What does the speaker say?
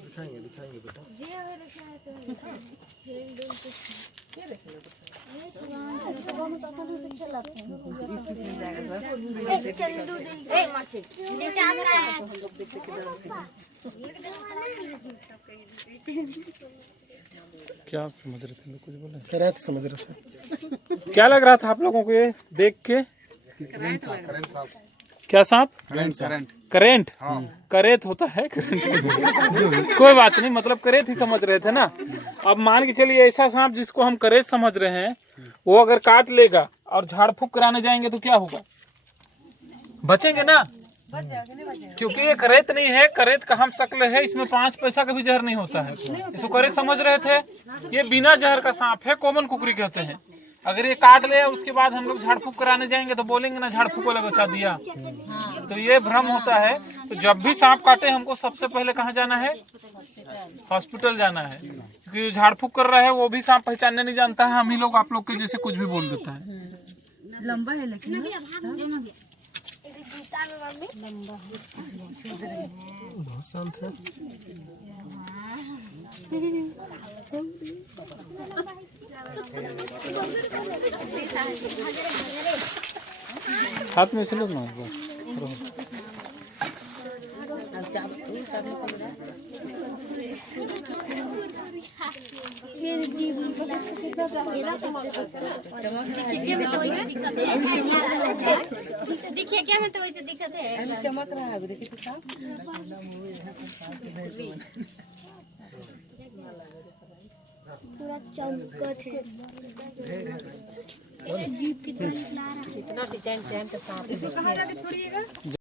दिखाएंगे दिखाएंगे बेटा। क्या समझ रहे थे, कुछ बोले? कह रहे थे समझ रहे थे। क्या लग रहा था आप लोगों को ये देख के? क्या सांप? करेंट। करेत होता है करेंट। कोई बात नहीं, मतलब करेत ही समझ रहे थे ना। अब मान के चलिए ऐसा सांप जिसको हम करेत समझ रहे हैं, वो अगर काट लेगा और झाड़ फूक कराने जाएंगे तो क्या होगा? बचेंगे ना, क्योंकि ये करेत नहीं है। करेत का हम शक्ल है, इसमें 5 पैसा का भी जहर नहीं होता है। इसको करेत समझ रहे थे। ये बिना जहर का सांप है, कॉमन कुकरी कहते हैं। अगर ये काट ले उसके बाद हम लोग झाड़ फूक कराने जाएंगे तो बोलेंगे ना झाड़ फूक वाला बचा दिया। तो ये भ्रम होता है। तो जब भी सांप काटे हमको सबसे पहले कहाँ जाना है? हॉस्पिटल जाना है, क्योंकि झाड़ फूक कर रहा है वो भी सांप पहचानने नहीं जानता है। हम ही लोग आप लोग के जैसे कुछ भी बोल देता है। लंबा है लेकिन बहुत शांत है। हाथ में चलो ना। देखिए क्या में तो वैसे दिक्कत है, चमक रहा है। देखिए तो सांप पूरा चमकत है। जीप कितना इतना डिजाइन का सांप है।